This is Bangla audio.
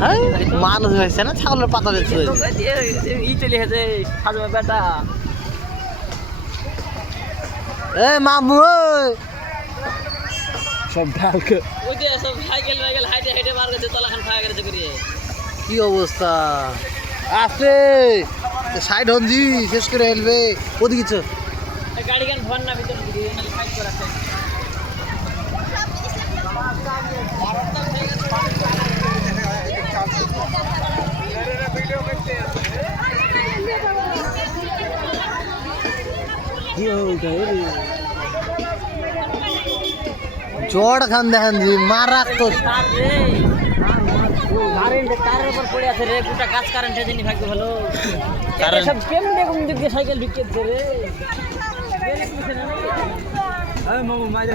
হেই, মানুষ হয়েছে না? ছাগলের পাতা দিচ্ছে ই চলে গেছে সাজু বেটা এ মামু ওই। সব ঢালকে ওই যে সব সাইকেল মাইকেল হাইটে হাইটে মার গেছে তলাখান খাওয়া গেছে করিয়ে কি অবস্থা? আসে সাইড হন জি শেষ করে হেলবে ওদিকে চ গাড়ি গান ভর না ভিতরে ফাইট করাছে চড় খান দেখেন জি মারাত্মক। তার রে কারেন্ট। তারের উপর পড়ে আছে রে গোটা গাছ কারেন্ট জানি ভাগ্য ভালো Current- সব কেমনে কোন দিক দিয়ে সাইকেল ঢুকে রে? মামু মাইরে